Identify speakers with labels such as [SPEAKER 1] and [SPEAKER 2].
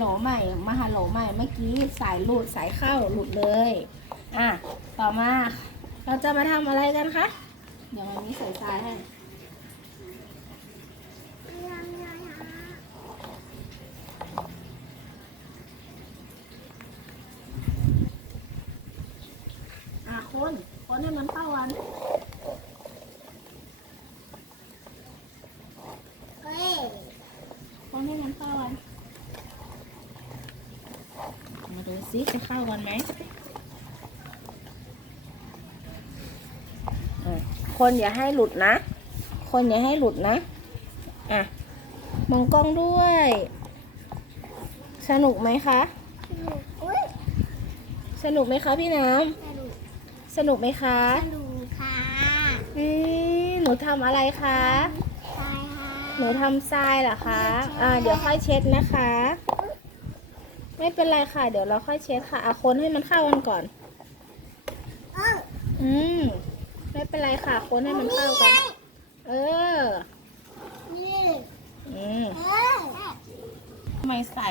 [SPEAKER 1] โหลใหม่ มาฮัลโหลใหม่ เมื่อกี้สายหลุดสายเข้าหลุดเลย อะ ต่อมา เราจะมาทำอะไรกันคะ เดี๋ยวมันมีใส่ทรายให้อะคนคนให้มันเข้ากันคนให้มันเข้ากัน มาดู ซิจะเข้ากันไหมอะคนอย่าให้หลุดนะ คนอย่าให้หลุดนะ อะ มองกล้องด้วย สนุกไหมคะ สนุกไหมคะพี่น้ำ สนุกไหมคะนี่หนูทำอะไรคะหนูทำทรายเหรอคะ อ่า เดี๋ยวค่อยเช็ดนะคะ ไม่เป็นไรค่ะ เดี๋ยวเราค่อยเช็ดค่ะอาคนให้มันเข้ากันก่อน อืม ไม่เป็นไรค่ะ คนให้มันเข้ากัน เออ อืมทำไมใส่